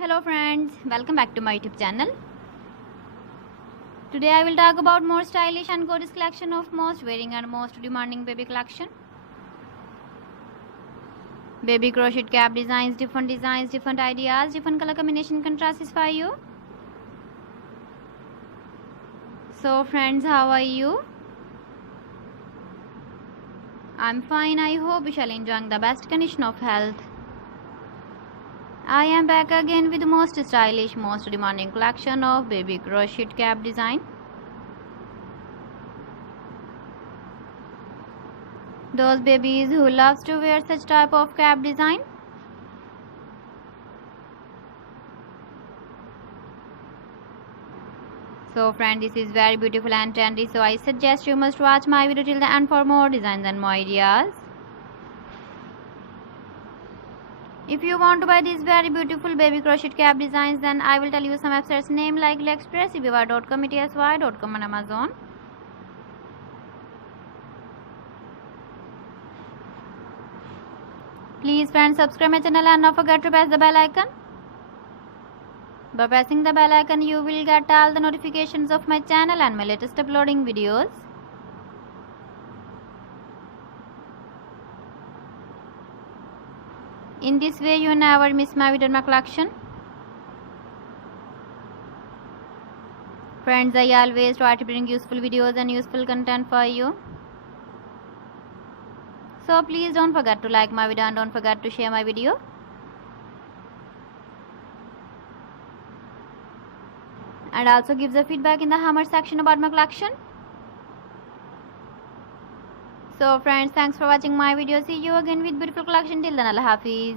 Hello friends, welcome back to my YouTube channel. Today I will talk about more stylish and gorgeous collection of most wearing and most demanding baby collection. Baby crochet cap designs, different ideas, different color combination can satisfy you. So friends, how are you? I'm fine. I hope you shall enjoy the best condition of health. I am back again with the most stylish, most demanding collection of baby crochet cap design. Those babies who loves to wear such type of cap design. So friend, this is very beautiful and trendy, so I suggest you must watch my video till the end for more designs and more ideas. If you want to buy these very beautiful baby crochet cap designs, then I will tell you some websites name like AliExpress, eBay.com, etsy.com and Amazon. Please friends, subscribe my channel and don't forget to press the bell icon. By pressing the bell icon, you will get all the notifications of my channel and my latest uploading videos. In this way, you never miss my video or my collection. Friends, I always try to bring useful videos and useful content for you. So please don't forget to like my video and don't forget to share my video. And also give the feedback in the comment section about my collection. So friends, thanks for watching my video. See you again with beautiful collection. Till then, Allah Hafiz.